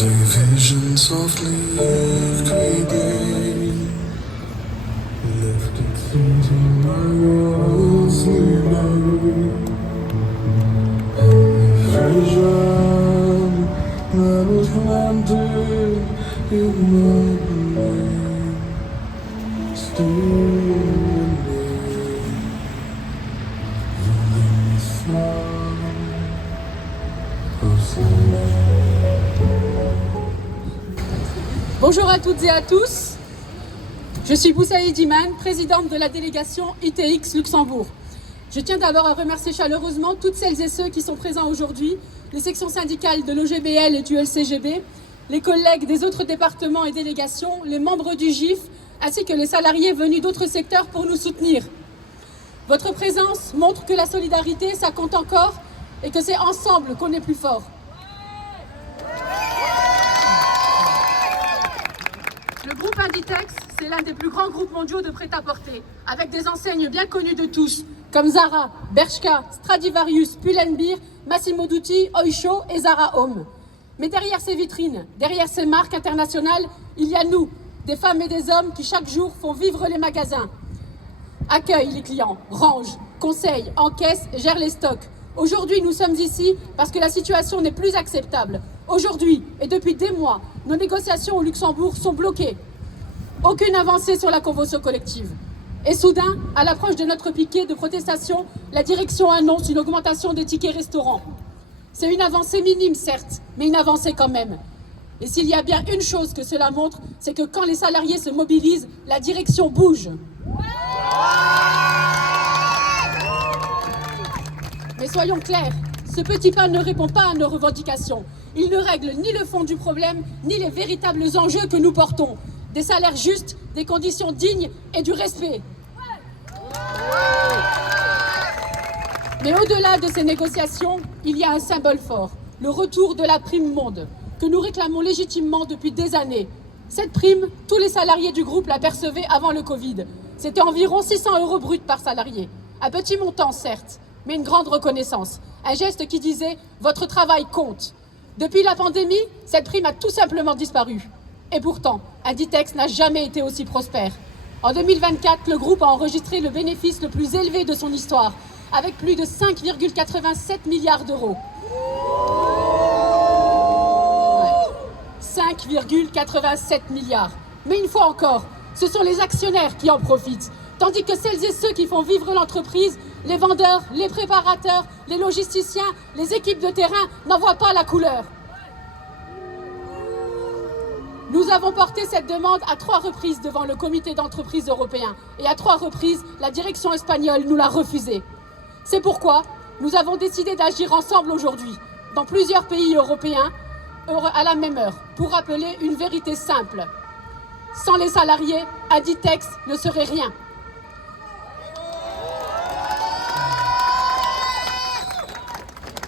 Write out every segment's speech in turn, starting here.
As a vision softly creeping, lifted something I was leaving, and the vision that was planted in my brain, still remains in the sound of silence. Bonjour à toutes et à tous, je suis Boussaïd Iman, présidente de la délégation ITX Luxembourg. Je tiens d'abord à remercier chaleureusement toutes celles et ceux qui sont présents aujourd'hui, les sections syndicales de l'OGBL et du LCGB, les collègues des autres départements et délégations, les membres du GIF, ainsi que les salariés venus d'autres secteurs pour nous soutenir. Votre présence montre que la solidarité, ça compte encore et que c'est ensemble qu'on est plus fort. Le groupe Inditex, c'est l'un des plus grands groupes mondiaux de prêt-à-porter, avec des enseignes bien connues de tous, comme Zara, Bershka, Stradivarius, Pull&Bear, Massimo Dutti, Oysho et Zara Home. Mais derrière ces vitrines, derrière ces marques internationales, il y a nous, des femmes et des hommes qui chaque jour font vivre les magasins, accueillent les clients, rangent, conseillent, encaissent et gèrent les stocks. Aujourd'hui, nous sommes ici parce que la situation n'est plus acceptable. Aujourd'hui, et depuis des mois, nos négociations au Luxembourg sont bloquées. Aucune avancée sur la convention collective. Et soudain, à l'approche de notre piquet de protestation, la direction annonce une augmentation des tickets restaurants. C'est une avancée minime, certes, mais une avancée quand même. Et s'il y a bien une chose que cela montre, c'est que quand les salariés se mobilisent, la direction bouge. Mais soyons clairs, ce petit pas ne répond pas à nos revendications. Il ne règle ni le fond du problème, ni les véritables enjeux que nous portons. Des salaires justes, des conditions dignes et du respect. Mais au-delà de ces négociations, il y a un symbole fort, le retour de la prime monde, que nous réclamons légitimement depuis des années. Cette prime, tous les salariés du groupe la percevaient avant le Covid. C'était environ 600 € bruts par salarié. Un petit montant, certes, mais une grande reconnaissance. Un geste qui disait « Votre travail compte ». Depuis la pandémie, cette prime a tout simplement disparu. Et pourtant, Inditex n'a jamais été aussi prospère. En 2024, le groupe a enregistré le bénéfice le plus élevé de son histoire, avec plus de 5,87 milliards d'euros. 5,87 milliards. Mais une fois encore, ce sont les actionnaires qui en profitent, tandis que celles et ceux qui font vivre l'entreprise, les vendeurs, les préparateurs, les logisticiens, les équipes de terrain n'en voient pas la couleur. Nous avons porté cette demande à 3 reprises devant le comité d'entreprise européen et à 3 reprises, la direction espagnole nous l'a refusé. C'est pourquoi nous avons décidé d'agir ensemble aujourd'hui, dans plusieurs pays européens, à la même heure, pour rappeler une vérité simple. Sans les salariés, Inditex ne serait rien.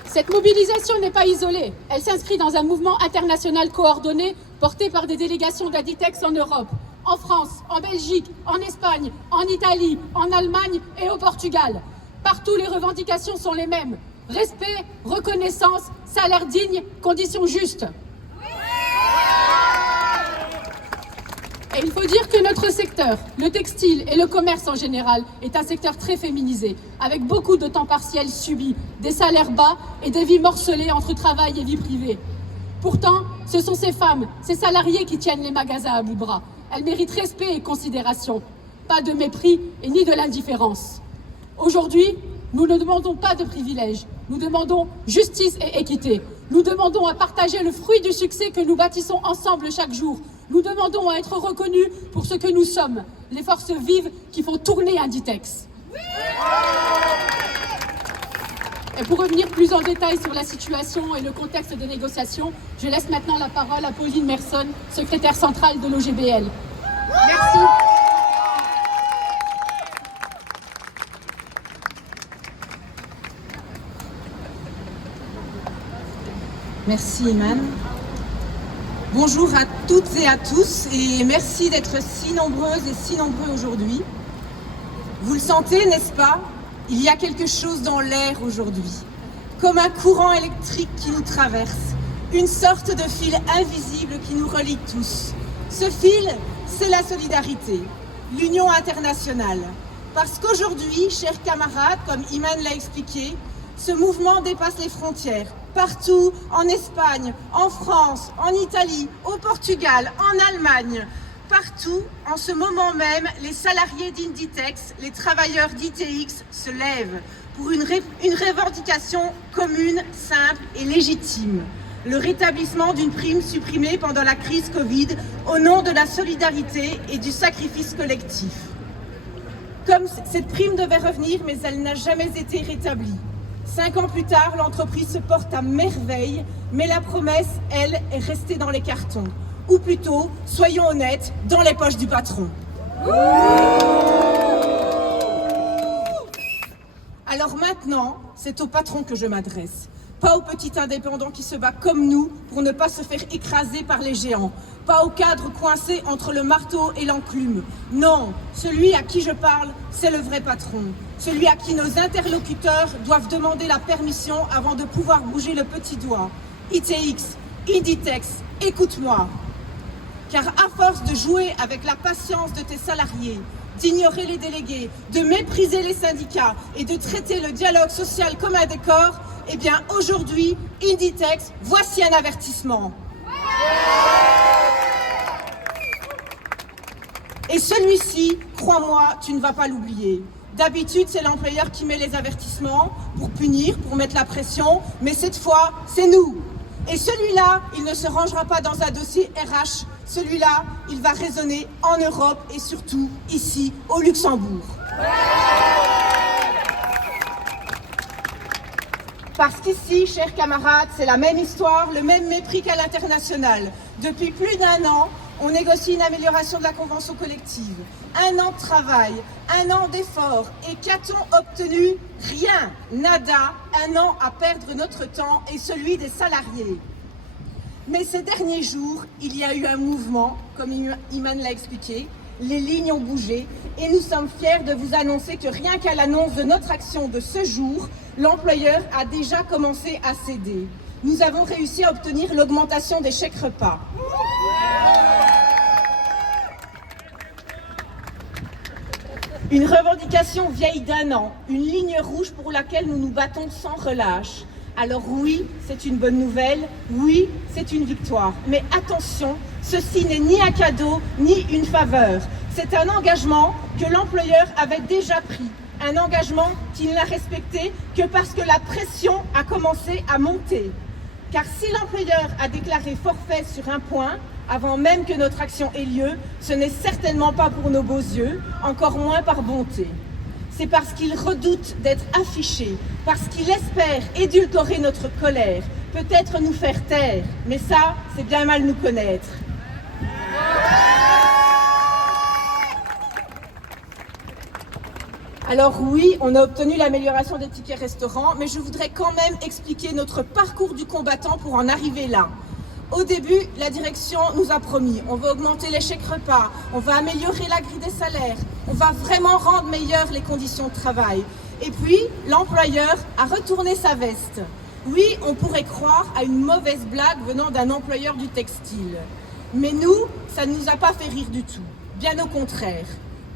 Cette mobilisation n'est pas isolée. Elle s'inscrit dans un mouvement international coordonné porté par des délégations d'Inditex en Europe, en France, en Belgique, en Espagne, en Italie, en Allemagne et au Portugal. Partout, les revendications sont les mêmes. Respect, reconnaissance, salaire digne, conditions justes. Et il faut dire que notre secteur, le textile et le commerce en général, est un secteur très féminisé, avec beaucoup de temps partiel subi, des salaires bas et des vies morcelées entre travail et vie privée. Pourtant, ce sont ces femmes, ces salariés qui tiennent les magasins à bout de bras. Elles méritent respect et considération, pas de mépris et ni de l'indifférence. Aujourd'hui, nous ne demandons pas de privilèges, nous demandons justice et équité. Nous demandons à partager le fruit du succès que nous bâtissons ensemble chaque jour. Nous demandons à être reconnus pour ce que nous sommes, les forces vives qui font tourner Inditex. Et pour revenir plus en détail sur la situation et le contexte des négociations, je laisse maintenant la parole à Pauline Merson, secrétaire centrale de l'OGBL. Merci. Merci Iman. Bonjour à toutes et à tous et merci d'être si nombreuses et si nombreux aujourd'hui. Vous le sentez, n'est-ce pas? Il y a quelque chose dans l'air aujourd'hui, comme un courant électrique qui nous traverse, une sorte de fil invisible qui nous relie tous. Ce fil, c'est la solidarité, l'union internationale. Parce qu'aujourd'hui, chers camarades, comme Iman l'a expliqué, ce mouvement dépasse les frontières. Partout, en Espagne, en France, en Italie, au Portugal, en Allemagne, partout, en ce moment même, les salariés d'Inditex, les travailleurs d'ITX se lèvent pour une revendication commune, simple et légitime. Le rétablissement d'une prime supprimée pendant la crise Covid au nom de la solidarité et du sacrifice collectif. Comme cette prime devait revenir, mais elle n'a jamais été rétablie. 5 ans plus tard, l'entreprise se porte à merveille, mais la promesse, elle, est restée dans les cartons. Ou plutôt, soyons honnêtes, dans les poches du patron. Alors maintenant, c'est au patron que je m'adresse. Pas au petit indépendant qui se bat comme nous pour ne pas se faire écraser par les géants. Pas au cadre coincé entre le marteau et l'enclume. Non, celui à qui je parle, c'est le vrai patron. Celui à qui nos interlocuteurs doivent demander la permission avant de pouvoir bouger le petit doigt. ITX, Inditex, écoute-moi. Car à force de jouer avec la patience de tes salariés, d'ignorer les délégués, de mépriser les syndicats et de traiter le dialogue social comme un décor, eh bien aujourd'hui, Inditex, voici un avertissement. Et celui-ci, crois-moi, tu ne vas pas l'oublier. D'habitude, c'est l'employeur qui met les avertissements pour punir, pour mettre la pression, mais cette fois, c'est nous. Et celui-là, il ne se rangera pas dans un dossier RH. Celui-là, il va résonner en Europe et surtout ici, au Luxembourg. Parce qu'ici, chers camarades, c'est la même histoire, le même mépris qu'à l'international. Depuis plus d'1 an, on négocie une amélioration de la convention collective. 1 an de travail, 1 an d'efforts. Et qu'a-t-on obtenu? Rien, nada, 1 an à perdre notre temps et celui des salariés. Mais ces derniers jours, il y a eu un mouvement, comme Iman l'a expliqué. Les lignes ont bougé et nous sommes fiers de vous annoncer que rien qu'à l'annonce de notre action de ce jour, l'employeur a déjà commencé à céder. Nous avons réussi à obtenir l'augmentation des chèques repas. Une revendication vieille d'1 an, une ligne rouge pour laquelle nous nous battons sans relâche. Alors oui, c'est une bonne nouvelle, oui, c'est une victoire. Mais attention, ceci n'est ni un cadeau, ni une faveur. C'est un engagement que l'employeur avait déjà pris. Un engagement qu'il n'a respecté que parce que la pression a commencé à monter. Car si l'employeur a déclaré forfait sur un point, avant même que notre action ait lieu, ce n'est certainement pas pour nos beaux yeux, encore moins par bonté. C'est parce qu'il redoute d'être affiché, parce qu'il espère édulcorer notre colère, peut-être nous faire taire, mais ça, c'est bien mal nous connaître. Alors oui, on a obtenu l'amélioration des tickets restaurants, mais je voudrais quand même expliquer notre parcours du combattant pour en arriver là. Au début, la direction nous a promis, on va augmenter les chèques repas, on va améliorer la grille des salaires, on va vraiment rendre meilleures les conditions de travail. Et puis, l'employeur a retourné sa veste. Oui, on pourrait croire à une mauvaise blague venant d'un employeur du textile. Mais nous, ça ne nous a pas fait rire du tout. Bien au contraire.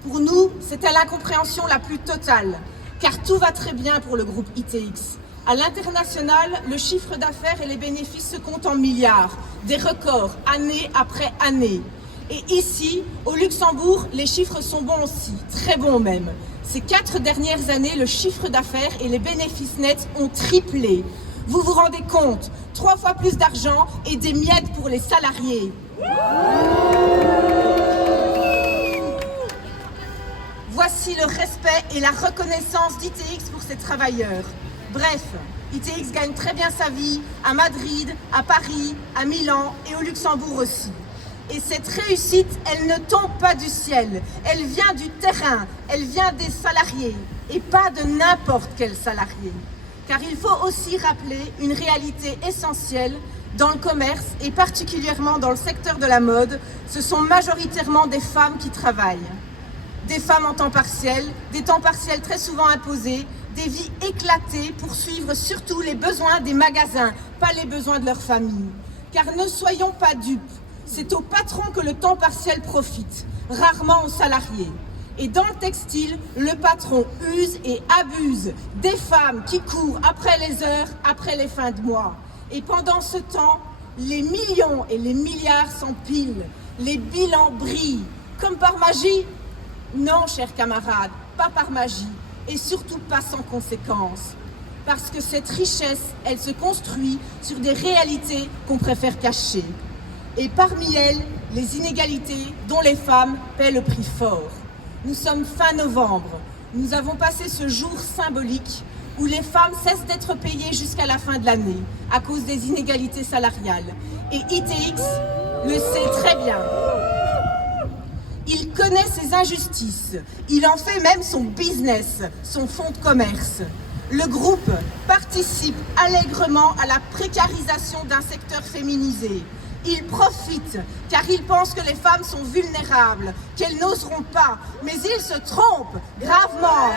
Pour nous, c'était l'incompréhension la plus totale, car tout va très bien pour le groupe ITX. À l'international, le chiffre d'affaires et les bénéfices se comptent en milliards, des records, année après année. Et ici, au Luxembourg, les chiffres sont bons aussi, très bons même. Ces 4 dernières années, le chiffre d'affaires et les bénéfices nets ont triplé. Vous vous rendez compte, 3 fois plus d'argent et des miettes pour les salariés. Voici le respect et la reconnaissance d'ITX pour ses travailleurs. Bref, ITX gagne très bien sa vie à Madrid, à Paris, à Milan et au Luxembourg aussi. Et cette réussite, elle ne tombe pas du ciel, elle vient du terrain, elle vient des salariés et pas de n'importe quel salarié. Car il faut aussi rappeler une réalité essentielle dans le commerce et particulièrement dans le secteur de la mode, ce sont majoritairement des femmes qui travaillent. Des femmes en temps partiel, des temps partiels très souvent imposés, des vies éclatées pour suivre surtout les besoins des magasins, pas les besoins de leur famille. Car ne soyons pas dupes, c'est aux patrons que le temps partiel profite, rarement aux salariés. Et dans le textile, le patron use et abuse des femmes qui courent après les heures, après les fins de mois. Et pendant ce temps, les millions et les milliards s'empilent, les bilans brillent. Comme par magie? Non, chers camarades, pas par magie, et surtout pas sans conséquences. Parce que cette richesse, elle se construit sur des réalités qu'on préfère cacher. Et parmi elles, les inégalités dont les femmes paient le prix fort. Nous sommes fin novembre. Nous avons passé ce jour symbolique où les femmes cessent d'être payées jusqu'à la fin de l'année à cause des inégalités salariales. Et ITX le sait très bien. Il connaît ces injustices. Il en fait même son business, son fonds de commerce. Le groupe participe allègrement à la précarisation d'un secteur féminisé. Il profite car il pense que les femmes sont vulnérables, qu'elles n'oseront pas, mais il se trompe gravement.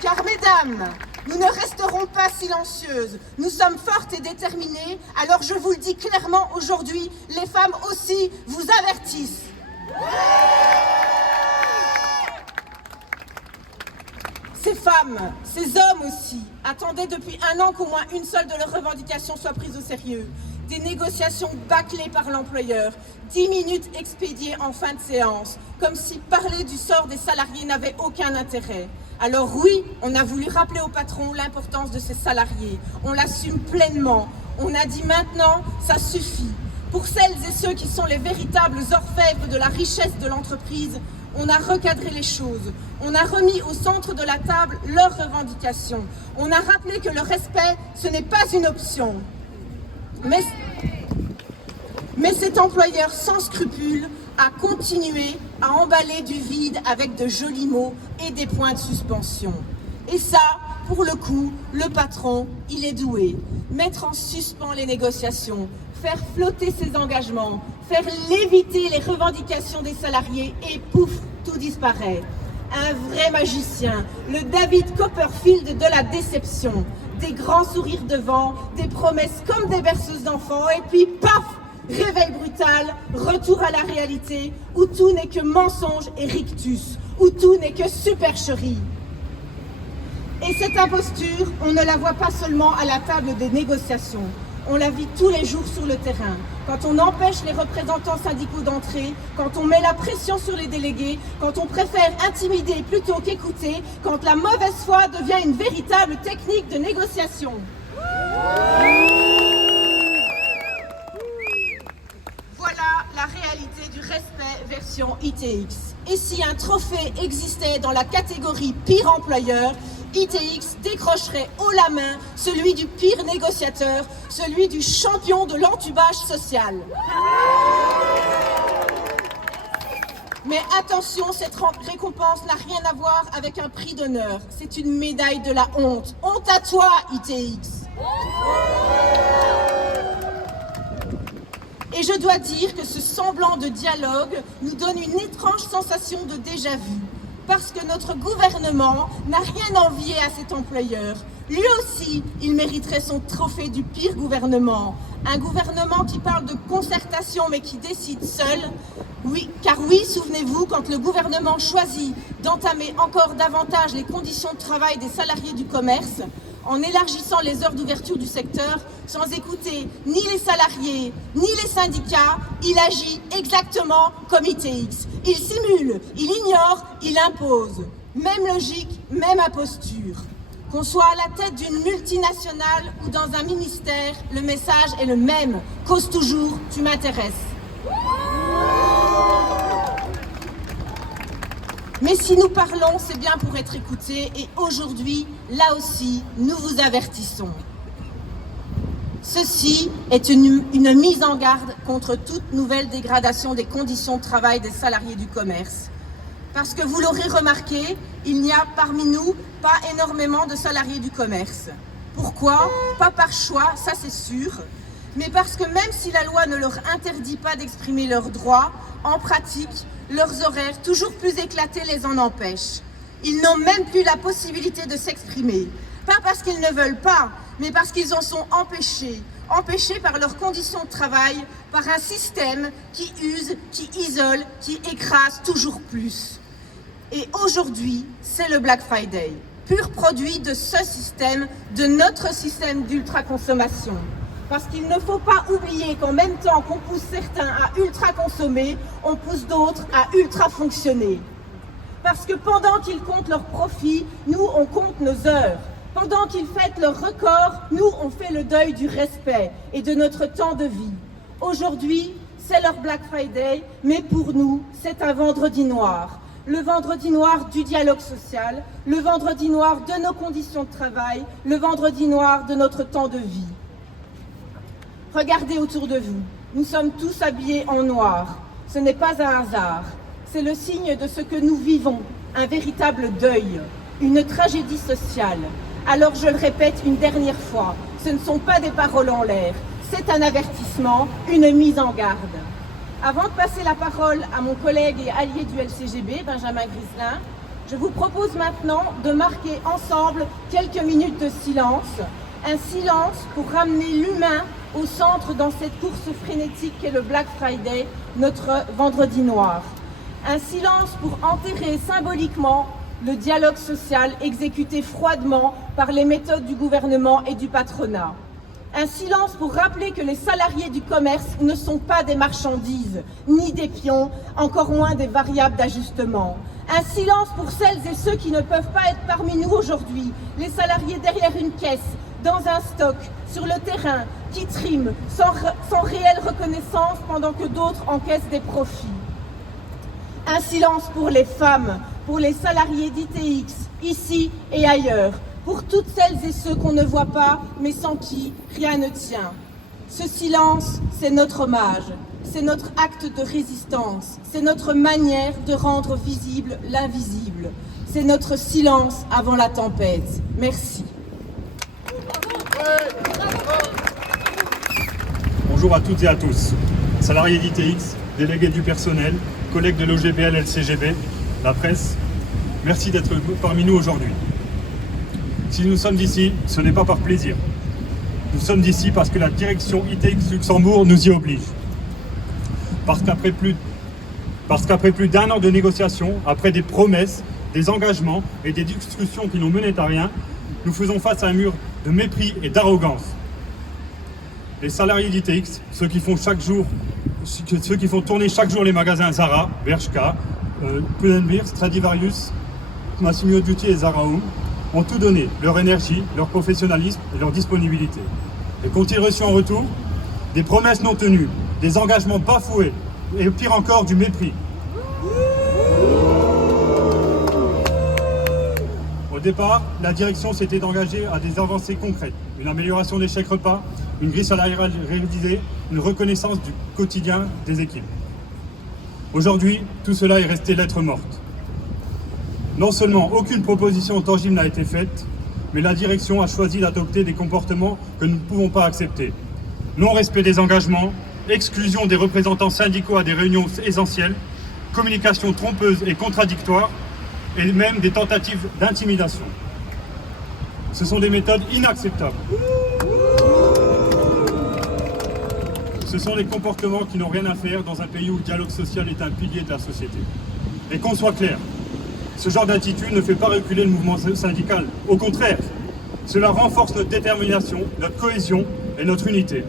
Car mesdames, nous ne resterons pas silencieuses. Nous sommes fortes et déterminées. Alors je vous le dis clairement aujourd'hui, les femmes aussi vous avertissent. Ces femmes, ces hommes aussi, attendaient depuis 1 an qu'au moins une seule de leurs revendications soit prise au sérieux. Des négociations bâclées par l'employeur, 10 minutes expédiées en fin de séance, comme si parler du sort des salariés n'avait aucun intérêt. Alors oui, on a voulu rappeler au patron l'importance de ces salariés. On l'assume pleinement. On a dit maintenant, ça suffit. Pour celles et ceux qui sont les véritables orfèvres de la richesse de l'entreprise, on a recadré les choses. On a remis au centre de la table leurs revendications. On a rappelé que le respect, ce n'est pas une option. Mais cet employeur sans scrupules a continué à emballer du vide avec de jolis mots et des points de suspension. Et ça, pour le coup, le patron, il est doué. Mettre en suspens les négociations, faire flotter ses engagements, faire léviter les revendications des salariés et pouf, tout disparaît. Un vrai magicien, le David Copperfield de la déception. Des grands sourires devant, des promesses comme des berceuses d'enfants et puis paf, réveil brutal, retour à la réalité où tout n'est que mensonge et rictus, où tout n'est que supercherie. Et cette imposture, on ne la voit pas seulement à la table des négociations. On la vit tous les jours sur le terrain. Quand on empêche les représentants syndicaux d'entrer, quand on met la pression sur les délégués, quand on préfère intimider plutôt qu'écouter, quand la mauvaise foi devient une véritable technique de négociation. Voilà la réalité du respect version ITX. Et si un trophée existait dans la catégorie pire employeur, ITX décrocherait haut la main celui du pire négociateur, celui du champion de l'entubage social. Mais attention, cette récompense n'a rien à voir avec un prix d'honneur. C'est une médaille de la honte. Honte à toi, ITX. Et je dois dire que ce semblant de dialogue nous donne une étrange sensation de déjà-vu. Parce que notre gouvernement n'a rien envié à cet employeur. Lui aussi, il mériterait son trophée du pire gouvernement. Un gouvernement qui parle de concertation mais qui décide seul. Oui, car oui, souvenez-vous, quand le gouvernement choisit d'entamer encore davantage les conditions de travail des salariés du commerce, en élargissant les heures d'ouverture du secteur, sans écouter ni les salariés, ni les syndicats, il agit exactement comme ITX. Il simule, il ignore, il impose. Même logique, même imposture. Qu'on soit à la tête d'une multinationale ou dans un ministère, le message est le même. Cause toujours, tu m'intéresses. Mais si nous parlons, c'est bien pour être écoutés et aujourd'hui, là aussi, nous vous avertissons. Ceci est une mise en garde contre toute nouvelle dégradation des conditions de travail des salariés du commerce. Parce que vous l'aurez remarqué, il n'y a parmi nous pas énormément de salariés du commerce. Pourquoi? Pas par choix, ça c'est sûr, mais parce que même si la loi ne leur interdit pas d'exprimer leurs droits, en pratique, leurs horaires toujours plus éclatés les en empêchent. Ils n'ont même plus la possibilité de s'exprimer. Pas parce qu'ils ne veulent pas, mais parce qu'ils en sont empêchés par leurs conditions de travail, par un système qui use, qui isole, qui écrase toujours plus. Et aujourd'hui, c'est le Black Friday, pur produit de ce système, de notre système d'ultra-consommation. Parce qu'il ne faut pas oublier qu'en même temps qu'on pousse certains à ultra-consommer, on pousse d'autres à ultra-fonctionner. Parce que pendant qu'ils comptent leurs profits, nous, on compte nos heures. Pendant qu'ils fêtent leurs records, nous, on fait le deuil du respect et de notre temps de vie. Aujourd'hui, c'est leur Black Friday, mais pour nous, c'est un vendredi noir. Le vendredi noir du dialogue social, le vendredi noir de nos conditions de travail, le vendredi noir de notre temps de vie. Regardez autour de vous, nous sommes tous habillés en noir. Ce n'est pas un hasard, c'est le signe de ce que nous vivons, un véritable deuil, une tragédie sociale. Alors je le répète une dernière fois, ce ne sont pas des paroles en l'air, c'est un avertissement, une mise en garde. Avant de passer la parole à mon collègue et allié du LCGB, Benjamin Griselin, je vous propose maintenant de marquer ensemble quelques minutes de silence. Un silence pour ramener l'humain au centre dans cette course frénétique qu'est le Black Friday, notre vendredi noir. Un silence pour enterrer symboliquement le dialogue social exécuté froidement par les méthodes du gouvernement et du patronat. Un silence pour rappeler que les salariés du commerce ne sont pas des marchandises, ni des pions, encore moins des variables d'ajustement. Un silence pour celles et ceux qui ne peuvent pas être parmi nous aujourd'hui, les salariés derrière une caisse, dans un stock, sur le terrain, qui triment, sans réelle reconnaissance pendant que d'autres encaissent des profits. Un silence pour les femmes, pour les salariés d'ITX, ici et ailleurs, pour toutes celles et ceux qu'on ne voit pas, mais sans qui rien ne tient. Ce silence, c'est notre hommage, c'est notre acte de résistance, c'est notre manière de rendre visible l'invisible, c'est notre silence avant la tempête. Merci. Bonjour à toutes et à tous, salariés d'ITX, délégués du personnel, collègues de l'OGPL, LCGB, la presse, merci d'être parmi nous aujourd'hui. Si nous sommes ici, ce n'est pas par plaisir. Nous sommes ici parce que la direction ITX Luxembourg nous y oblige. Parce qu'après plus d'un an de négociations, après des promesses, des engagements et des discussions qui n'ont mené à rien, nous faisons face à un mur de mépris et d'arrogance. Les salariés d'ITX, ceux qui font tourner chaque jour les magasins Zara, Bershka, Pull&Bear, Stradivarius, Massimo Dutti et Zara Home, ont tout donné, leur énergie, leur professionnalisme et leur disponibilité. Et qu'ont-ils reçu en retour? Des promesses non tenues, des engagements bafoués et pire encore du mépris. Au départ, la direction s'était engagée à des avancées concrètes, une amélioration des chèques repas, une grille salariale révisée, une reconnaissance du quotidien des équipes. Aujourd'hui, tout cela est resté lettre morte. Non seulement aucune proposition tangible n'a été faite, mais la direction a choisi d'adopter des comportements que nous ne pouvons pas accepter. Non-respect des engagements, exclusion des représentants syndicaux à des réunions essentielles, communication trompeuse et contradictoire, et même des tentatives d'intimidation. Ce sont des méthodes inacceptables. Ce sont des comportements qui n'ont rien à faire dans un pays où le dialogue social est un pilier de la société. Et qu'on soit clair, ce genre d'attitude ne fait pas reculer le mouvement syndical. Au contraire, cela renforce notre détermination, notre cohésion et notre unité.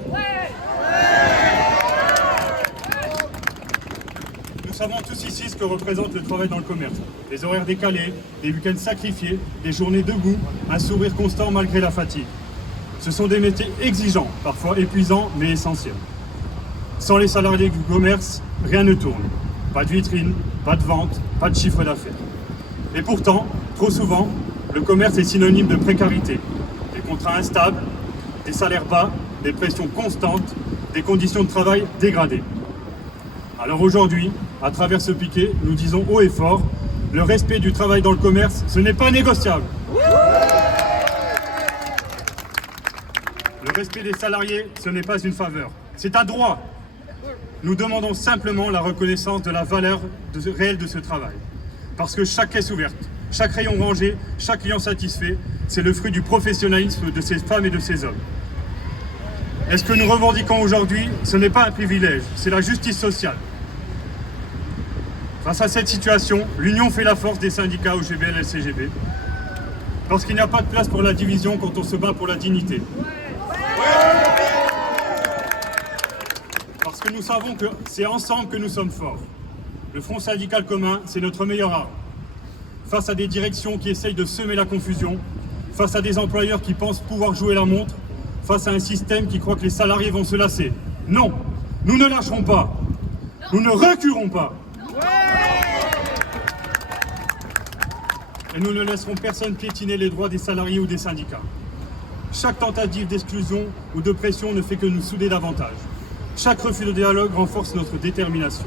Nous savons tous ici ce que représente le travail dans le commerce. Des horaires décalés, des week-ends sacrifiés, des journées debout, un sourire constant malgré la fatigue. Ce sont des métiers exigeants, parfois épuisants, mais essentiels. Sans les salariés du commerce, rien ne tourne. Pas de vitrine, pas de vente, pas de chiffre d'affaires. Et pourtant, trop souvent, le commerce est synonyme de précarité. Des contrats instables, des salaires bas, des pressions constantes, des conditions de travail dégradées. Alors aujourd'hui, à travers ce piquet, nous disons haut et fort, le respect du travail dans le commerce, ce n'est pas négociable. Le respect des salariés, ce n'est pas une faveur, c'est un droit. Nous demandons simplement la reconnaissance de la valeur réelle de ce travail. Parce que chaque caisse ouverte, chaque rayon rangé, chaque client satisfait, c'est le fruit du professionnalisme de ces femmes et de ces hommes. Et ce que nous revendiquons aujourd'hui, ce n'est pas un privilège, c'est la justice sociale. Face à cette situation, l'union fait la force des syndicats OGBL et LCGB, parce qu'il n'y a pas de place pour la division quand on se bat pour la dignité. Parce que nous savons que c'est ensemble que nous sommes forts. Le front syndical commun, c'est notre meilleure arme. Face à des directions qui essayent de semer la confusion, face à des employeurs qui pensent pouvoir jouer la montre, face à un système qui croit que les salariés vont se lasser. Non, nous ne lâcherons pas. Nous ne reculerons pas. Et nous ne laisserons personne piétiner les droits des salariés ou des syndicats. Chaque tentative d'exclusion ou de pression ne fait que nous souder davantage. Chaque refus de dialogue renforce notre détermination.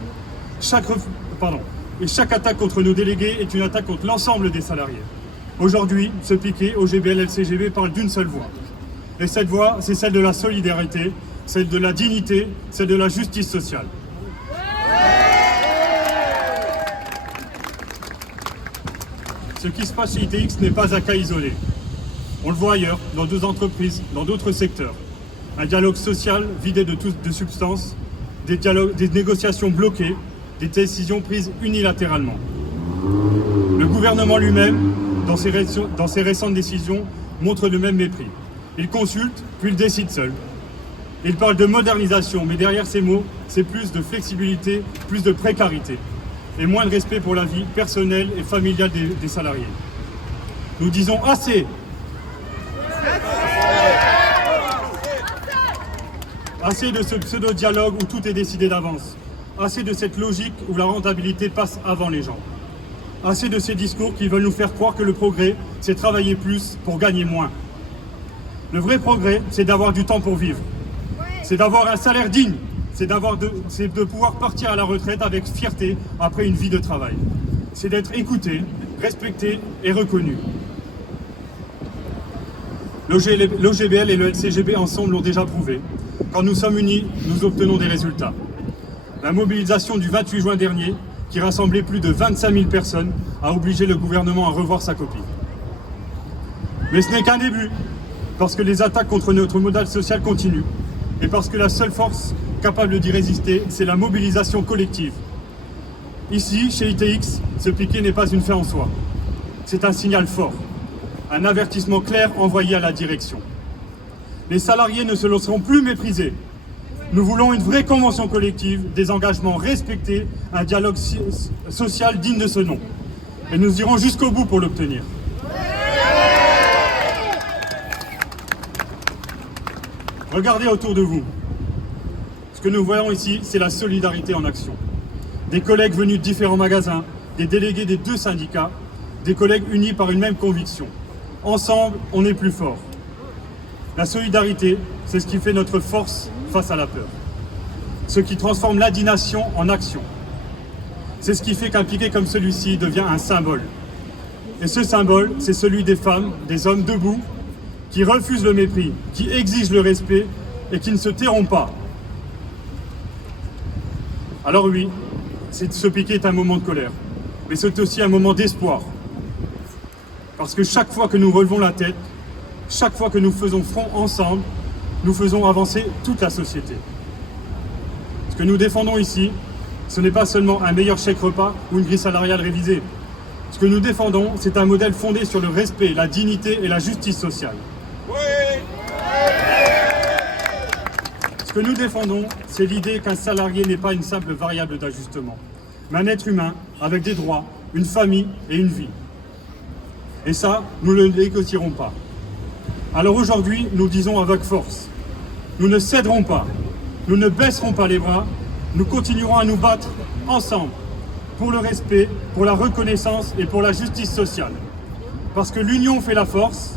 Et chaque attaque contre nos délégués est une attaque contre l'ensemble des salariés. Aujourd'hui, ce piquet, OGBL, LCGB parle d'une seule voix. Et cette voix, c'est celle de la solidarité, celle de la dignité, celle de la justice sociale. Ce qui se passe chez ITX n'est pas un cas isolé. On le voit ailleurs, dans d'autres entreprises, dans d'autres secteurs. Un dialogue social vidé de substance, des négociations bloquées, des décisions prises unilatéralement. Le gouvernement lui-même, dans ses récentes décisions, montre le même mépris. Il consulte, puis il décide seul. Il parle de modernisation, mais derrière ces mots, c'est plus de flexibilité, plus de précarité, et moins de respect pour la vie personnelle et familiale des salariés. Nous disons assez. Assez de ce pseudo-dialogue où tout est décidé d'avance. Assez de cette logique où la rentabilité passe avant les gens. Assez de ces discours qui veulent nous faire croire que le progrès, c'est travailler plus pour gagner moins. Le vrai progrès, c'est d'avoir du temps pour vivre. C'est d'avoir un salaire digne. C'est de pouvoir partir à la retraite avec fierté après une vie de travail. C'est d'être écouté, respecté et reconnu. L'OGBL et le LCGB ensemble l'ont déjà prouvé. Quand nous sommes unis, nous obtenons des résultats. La mobilisation du 28 juin dernier, qui rassemblait plus de 25 000 personnes, a obligé le gouvernement à revoir sa copie. Mais ce n'est qu'un début, parce que les attaques contre notre modèle social continuent, et parce que la seule force capable d'y résister, c'est la mobilisation collective. Ici, chez ITX, ce piquet n'est pas une fin en soi. C'est un signal fort, un avertissement clair envoyé à la direction. Les salariés ne se laisseront plus mépriser. Nous voulons une vraie convention collective, des engagements respectés, un dialogue social digne de ce nom. Et nous irons jusqu'au bout pour l'obtenir. Regardez autour de vous. Ce que nous voyons ici, c'est la solidarité en action. Des collègues venus de différents magasins, des délégués des deux syndicats, des collègues unis par une même conviction. Ensemble, on est plus fort. La solidarité, c'est ce qui fait notre force face à la peur. Ce qui transforme l'indignation en action. C'est ce qui fait qu'un piquet comme celui-ci devient un symbole. Et ce symbole, c'est celui des femmes, des hommes debout, qui refusent le mépris, qui exigent le respect et qui ne se tairont pas. Alors oui, ce piquet est un moment de colère, mais c'est aussi un moment d'espoir. Parce que chaque fois que nous relevons la tête, chaque fois que nous faisons front ensemble, nous faisons avancer toute la société. Ce que nous défendons ici, ce n'est pas seulement un meilleur chèque repas ou une grille salariale révisée. Ce que nous défendons, c'est un modèle fondé sur le respect, la dignité et la justice sociale. Ce que nous défendons, c'est l'idée qu'un salarié n'est pas une simple variable d'ajustement, mais un être humain avec des droits, une famille et une vie. Et ça, nous ne le négocierons pas. Alors aujourd'hui, nous disons avec force, nous ne céderons pas, nous ne baisserons pas les bras, nous continuerons à nous battre ensemble pour le respect, pour la reconnaissance et pour la justice sociale. Parce que l'union fait la force,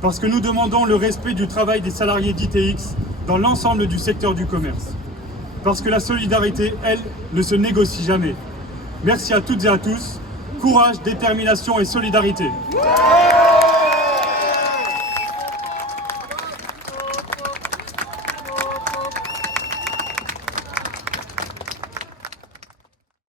parce que nous demandons le respect du travail des salariés d'ITX dans l'ensemble du secteur du commerce. Parce que la solidarité, elle, ne se négocie jamais. Merci à toutes et à tous. Courage, détermination et solidarité.